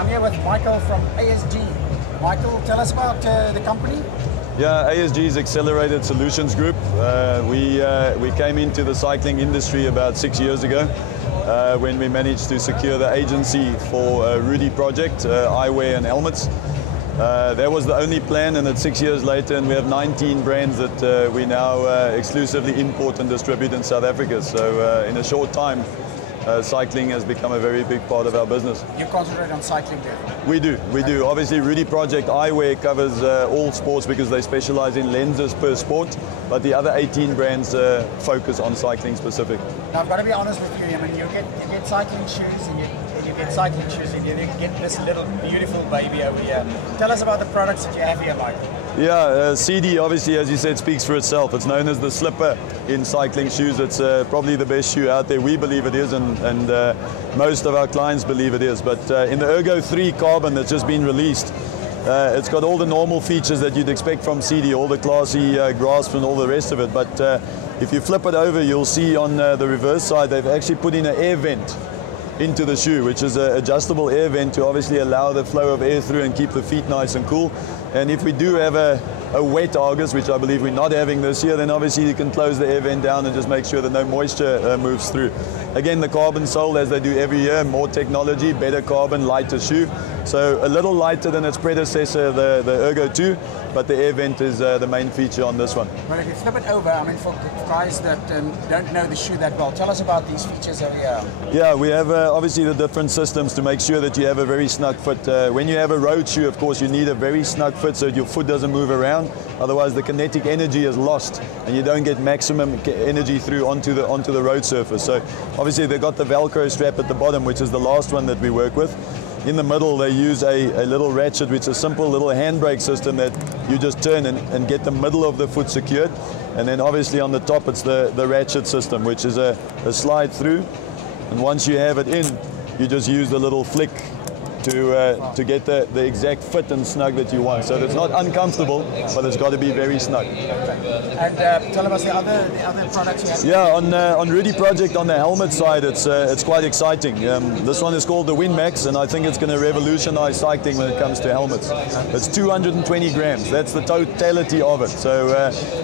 I'm here with Michael from ASG. Michael, tell us about the company. Yeah, ASG is Accelerated Solutions Group. We came into the cycling industry about 6 years ago when we managed to secure the agency for Rudy Project, eyewear and helmets. That was the only plan, and it's 6 years later, and we have 19 brands that we now exclusively import and distribute in South Africa. So in a short time, cycling has become a very big part of our business. You concentrate on cycling there? We do. Obviously, Rudy Project Eyewear covers all sports because they specialize in lenses per sport, but the other 18 brands focus on cycling specific. Now, I've got to be honest with you. I mean, you get cycling shoes and you get cycling shoes and you get this little beautiful baby over here. Tell us about the products that you have here, Michael. Yeah, SIDI, obviously, as you said, speaks for itself. It's known as the slipper in cycling shoes. It's probably the best shoe out there. We believe it is, and most of our clients believe it is. But in the Ergo 3 Carbon that's just been released, it's got all the normal features that you'd expect from SIDI, all the classy grasp and all the rest of it. But if you flip it over, you'll see on the reverse side, they've actually put in an air vent into the shoe, which is an adjustable air vent to obviously allow the flow of air through and keep the feet nice and cool. And if we do have a wet August, which I believe we're not having this year, then obviously you can close the air vent down and just make sure that no moisture moves through. Again, the carbon sole, as they do every year, more technology, better carbon, lighter shoe. So a little lighter than its predecessor, the Ergo 2, but the air vent is the main feature on this one. Well, if you flip it over, I mean, for guys that don't know the shoe that well, tell us about these features over here. Yeah, we have obviously the different systems to make sure that you have a very snug fit. When you have a road shoe, of course, you need a very snug fit so that your foot doesn't move around. Otherwise, the kinetic energy is lost and you don't get maximum energy through onto the road surface. So obviously, they've got the Velcro strap at the bottom, which is the last one that we work with. In the middle, they use a little ratchet, which is a simple little handbrake system that you just turn and get the middle of the foot secured. And then obviously on the top, it's the ratchet system, which is a slide through. And once you have it in, you just use the little flick to get the exact fit and snug that you want. So it's not uncomfortable, but it's got to be very snug. And tell us the other products you have. Yeah, on Rudy Project, on the helmet side, it's quite exciting. This one is called the WinMax, and I think it's going to revolutionize cycling when it comes to helmets. It's 220 grams. That's the totality of it. So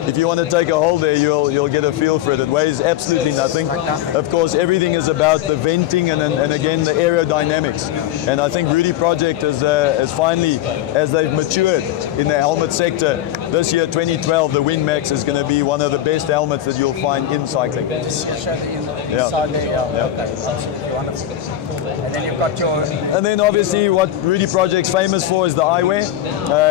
if you want to take a hold there, you'll get a feel for it. It weighs absolutely nothing. Of course, everything is about the venting and again the aerodynamics. And I think Rudy Project has finally, as they've matured in the helmet sector, this year 2012, the WinMax is going to be one of the best helmets that you'll find in cycling. Just show the inside there. Yeah. Okay, absolutely wonderful. And then you've got your... And then obviously what Rudy Project's famous for is the eyewear,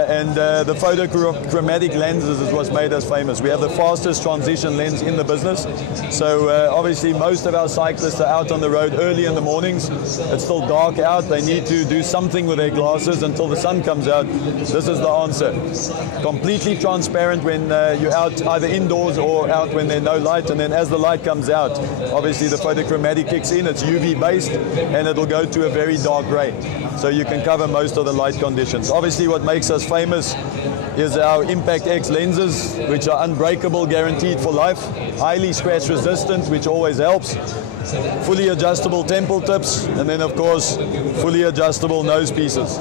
and the photochromatic lenses is what's made us famous. We have the fastest transition lens in the business. So obviously most of our cyclists are out on the road early in the mornings. It's still dark out. They need to do something with their glasses until the sun comes out. This is the answer. Completely transparent when you're out either indoors or out when there's no light, and then as the light comes out, obviously the photochromatic kicks in. It's UV based and it'll go to a very dark grey. So you can cover most of the light conditions. Obviously what makes us famous is our Impact X lenses, which are unbreakable, guaranteed for life, highly scratch resistant, which always helps, fully adjustable temple tips, and then of course fully adjustable nose pieces.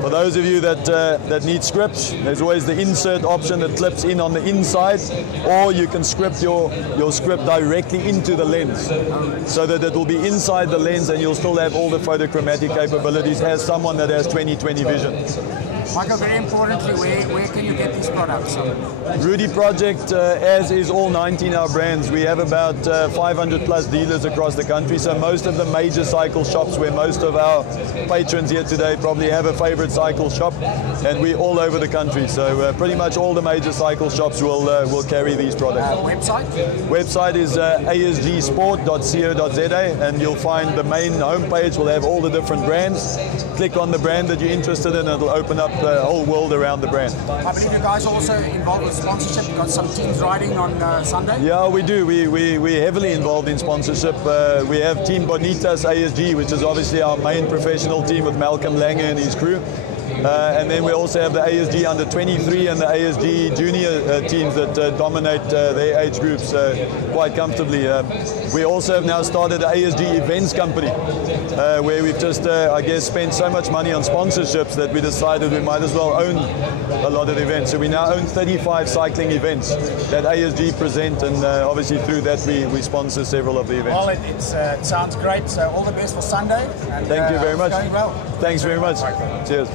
For those of you that need scripts, there's always the insert option that clips in on the inside, or you can script your script directly into the lens so that it will be inside the lens and you'll still have all the photochromatic capabilities as someone that has 20/20 vision. Michael, very importantly, where can you get these products? Rudy Project, as is all 19 our brands, we have about 500 plus dealers across the country, so most of the major cycle shops where most of our patrons here today probably have a favorite cycle shop, and we're all over the country, so pretty much all the major cycle shops will carry these products. Website? Website is asgsport.co.za, and you'll find the main homepage will have all the different brands. Click on the brand that you're interested in and it'll open up the whole world around the brand. I believe you guys are also involved with sponsorship. You've got some teams riding on Sunday? Yeah, we do. We're heavily involved in sponsorship. We have Team Bonitas ASG, which is obviously our main professional team with Malcolm Lange and his crew. And then we also have the ASG under 23 and the ASG junior teams that dominate their age groups quite comfortably. We also have now started an ASG events company where we've just, I guess, spent so much money on sponsorships that we decided we might as well own a lot of events. So we now own 35 cycling events that ASG present, and obviously through that we sponsor several of the events. Well, it sounds great. So all the best for Sunday. And, thank you very much. Going well. Thanks very much. Cheers.